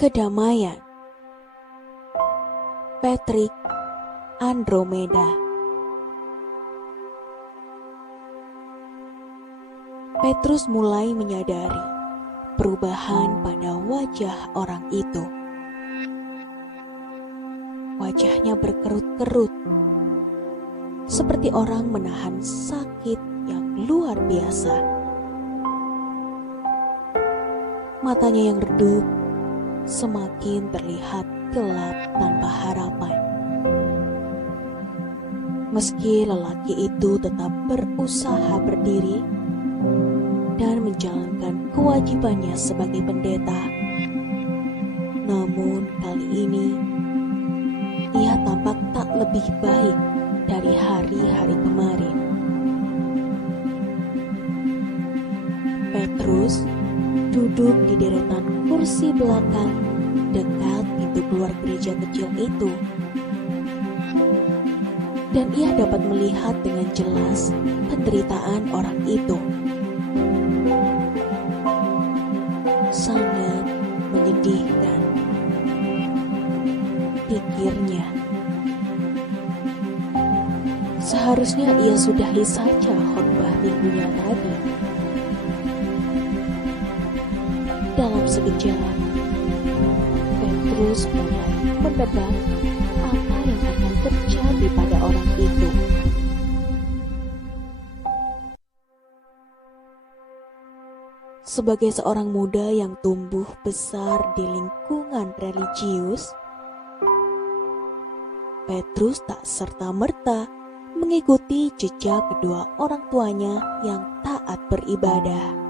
Kedamaian. Patrick Andromeda. Petrus mulai menyadari perubahan pada wajah orang itu. Wajahnya berkerut-kerut, seperti orang menahan sakit yang luar biasa. Matanya yang redup semakin terlihat gelap tanpa harapan. Meski lelaki itu tetap berusaha berdiri dan menjalankan kewajibannya sebagai pendeta, namun kali ini ia tampak tak lebih baik dari hari-hari kemarin. Petrus duduk di deretan kursi belakang dekat pintu keluar gereja kecil itu, dan ia dapat melihat dengan jelas penderitaan orang itu. Sangat menyedihkan, pikirnya. Seharusnya ia sudahi saja khotbah minggunya tadi. Dalam sekejap, Petrus mulai menebak apa yang akan terjadi pada orang itu. Sebagai seorang muda yang tumbuh besar di lingkungan religius, Petrus tak serta-merta mengikuti jejak kedua orang tuanya yang taat beribadah.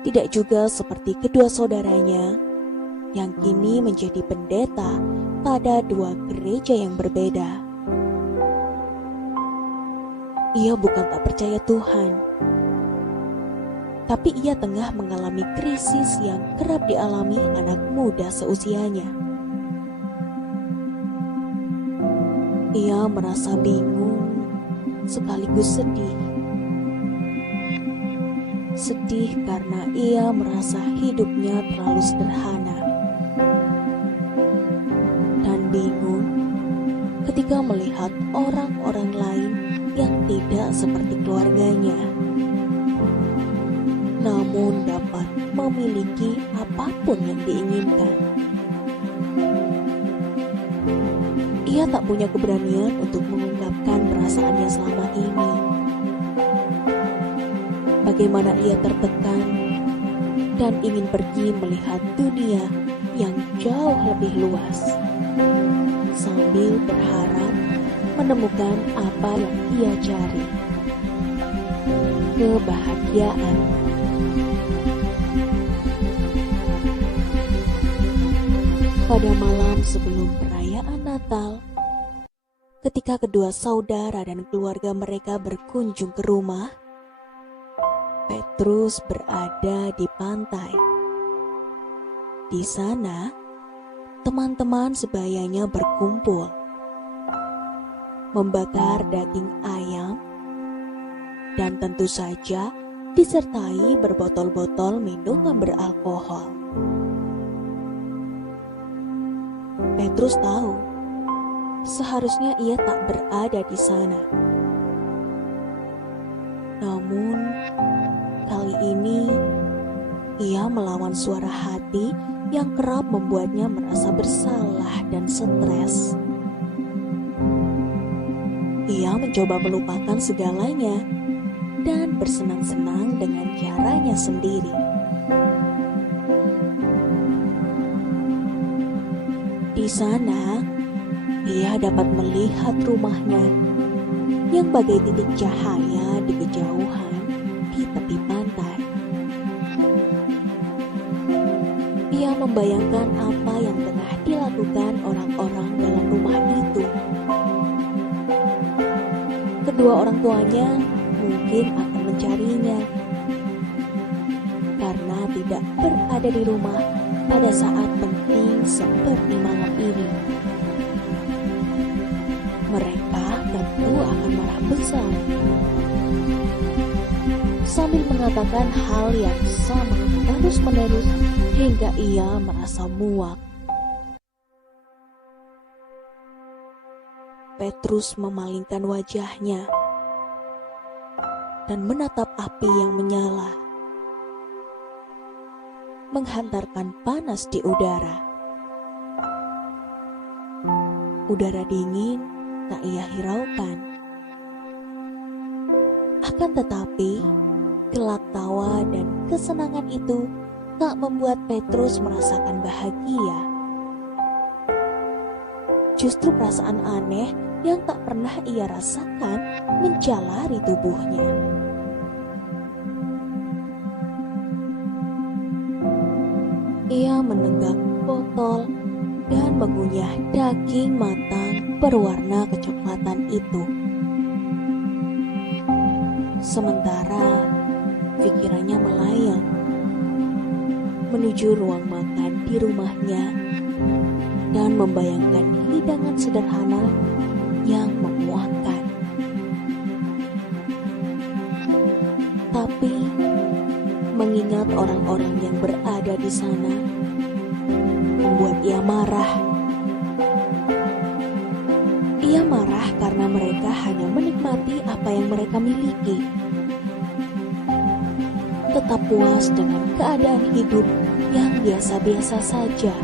Tidak juga seperti kedua saudaranya yang kini menjadi pendeta pada dua gereja yang berbeda. Ia bukan tak percaya Tuhan, tapi ia tengah mengalami krisis yang kerap dialami anak muda seusianya. Ia merasa bingung sekaligus sedih. Sedih karena ia merasa hidupnya terlalu sederhana, dan bingung ketika melihat orang-orang lain yang tidak seperti keluarganya, namun dapat memiliki apapun yang diinginkan. Ia tak punya keberanian untuk mengungkapkan perasaannya selama ini. Bagaimana ia tertekan dan ingin pergi melihat dunia yang jauh lebih luas, sambil berharap menemukan apa yang ia cari, kebahagiaan. Pada malam sebelum perayaan Natal, ketika kedua saudara dan keluarga mereka berkunjung ke rumah, Petrus berada di pantai. Di sana, teman-teman sebayanya berkumpul, membakar daging ayam, dan tentu saja disertai berbotol-botol minuman beralkohol. Petrus tahu, seharusnya ia tak berada di sana. Namun, kali ini ia melawan suara hati yang kerap membuatnya merasa bersalah dan stres. Ia mencoba melupakan segalanya dan bersenang-senang dengan caranya sendiri. Di sana, ia dapat melihat rumahnya yang bagai titik cahaya di kejauhan di tepi pantai. Ia membayangkan apa yang tengah dilakukan orang-orang dalam rumah itu. Kedua orang tuanya mungkin akan mencarinya karena tidak berada di rumah pada saat penting seperti malam ini. Mereka tentu akan marah besar. Sambil mengatakan hal yang sama terus-menerus hingga ia merasa muak. Petrus memalingkan wajahnya dan menatap api yang menyala, menghantarkan panas di udara. Udara dingin tak ia hiraukan. Akan tetapi, gelak tawa dan kesenangan itu tak membuat Petrus merasakan bahagia. Justru perasaan aneh yang tak pernah ia rasakan menjalari tubuhnya. Ia menenggak botol dan mengunyah daging matang berwarna kecoklatan itu. Sementara pikirannya melayang menuju ruang makan di rumahnya dan membayangkan hidangan sederhana yang memuaskan. Tapi mengingat orang-orang yang berada di sana membuat ia marah. Ia marah karena mereka hanya menikmati apa yang mereka miliki, tetap puas dengan keadaan hidup yang biasa-biasa saja.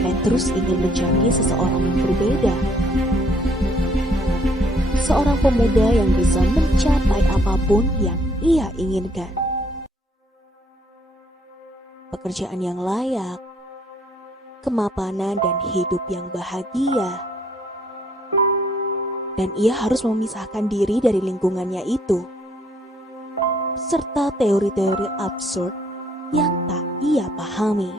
Petrus ingin menjadi seseorang yang berbeda, seorang pemuda yang bisa mencapai apapun yang ia inginkan. Pekerjaan yang layak, kemapanan dan hidup yang bahagia. Dan ia harus memisahkan diri dari lingkungannya itu, serta teori-teori absurd yang tak ia pahami.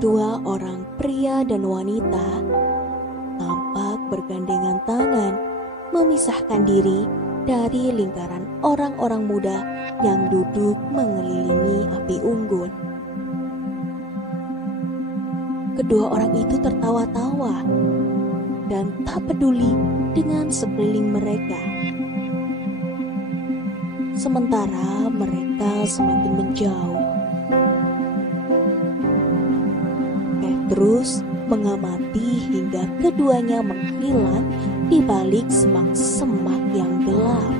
Dua orang pria dan wanita tampak bergandengan tangan memisahkan diri dari lingkaran orang-orang muda yang duduk mengelilingi api unggun. Kedua orang itu tertawa-tawa dan tak peduli dengan sekeliling mereka. Sementara mereka semakin menjauh. Petrus mengamati hingga keduanya menghilang di balik semak-semak yang gelap.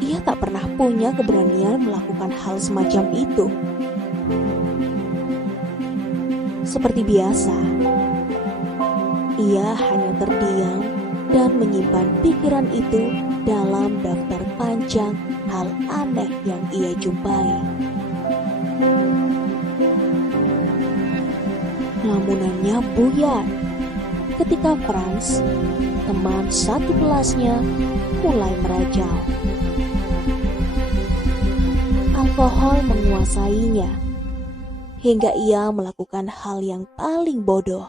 Ia tak pernah punya keberanian melakukan hal semacam itu. Seperti biasa, ia hanya terdiam dan menyimpan pikiran itu dalam daftar panjang hal aneh yang ia jumpai. Lamunannya buyar ketika Franz, teman satu kelasnya, mulai merajau. Alkohol menguasainya hingga ia melakukan hal yang paling bodoh.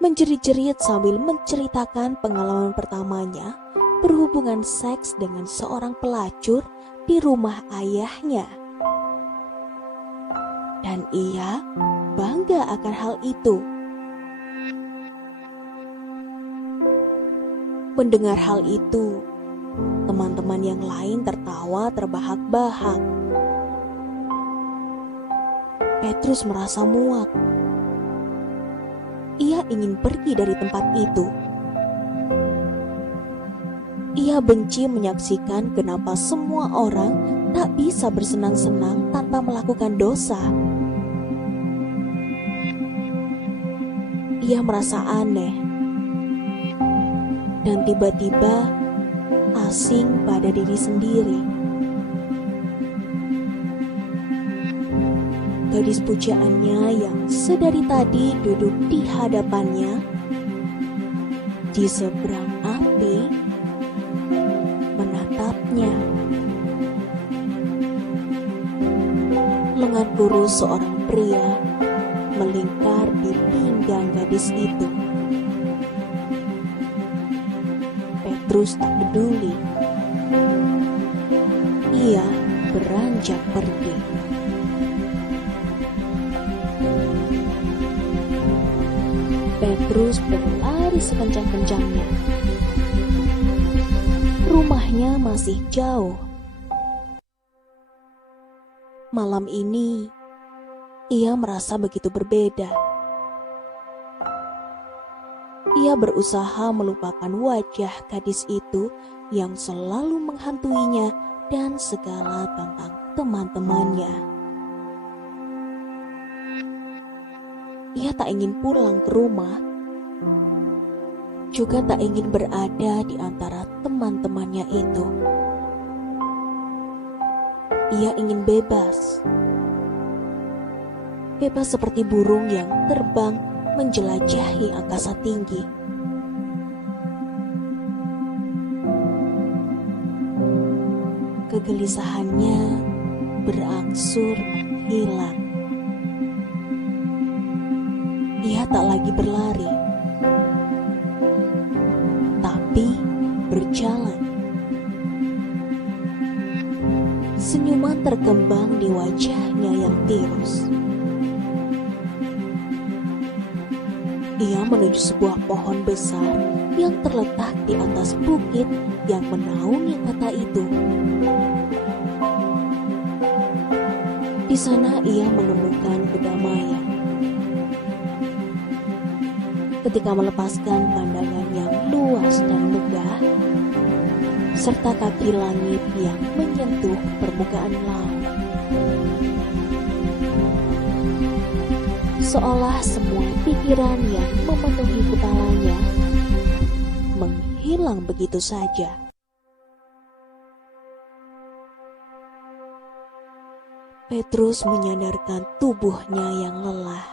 Menjerit-jerit sambil menceritakan pengalaman pertamanya berhubungan seks dengan seorang pelacur di rumah ayahnya. Dan ia bangga akan hal itu. Mendengar hal itu, teman-teman yang lain tertawa terbahak-bahak. Petrus merasa muak. Ia ingin pergi dari tempat itu. Ia benci menyaksikan kenapa semua orang tak bisa bersenang-senang tanpa melakukan dosa. Ia merasa aneh dan tiba-tiba asing pada diri sendiri. Gadis pujaannya yang sedari tadi duduk di hadapannya di seberang api menatapnya. Lengan kurus seorang pria melingkar di pinggang gadis itu. Petrus tak peduli. Ia beranjak pergi. Petrus berlari sekencang-kencangnya. Rumahnya masih jauh. Malam ini, ia merasa begitu berbeda. Ia berusaha melupakan wajah gadis itu yang selalu menghantuinya dan segala tentang teman-temannya. Ia tak ingin pulang ke rumah, juga tak ingin berada di antara teman-temannya itu. Ia ingin bebas. Bebas seperti burung yang terbang menjelajahi angkasa tinggi. Kegelisahannya berangsur hilang. Ia tak lagi berlari, tapi berjalan. Senyuman terkembang di wajahnya yang tirus. Ia menuju sebuah pohon besar yang terletak di atas bukit yang menaungi kota itu. Di sana ia menemukan kedamaian. Ketika melepaskan pandangan yang luas dan megah, serta kaki langit yang menyentuh permukaan laut. Seolah semua pikiran yang memenuhi kepalanya menghilang begitu saja. Petrus menyandarkan tubuhnya yang lelah.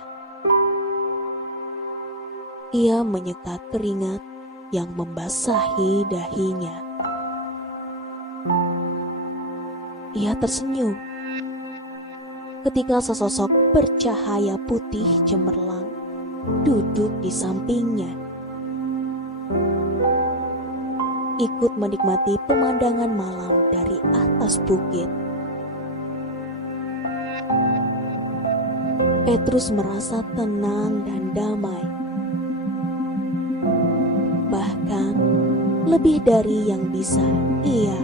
Ia menyekat keringat yang membasahi dahinya. Ia tersenyum ketika sesosok bercahaya putih cemerlang duduk di sampingnya. Ikut menikmati pemandangan malam dari atas bukit. Petrus merasa tenang dan damai. Bahkan lebih dari yang bisa ia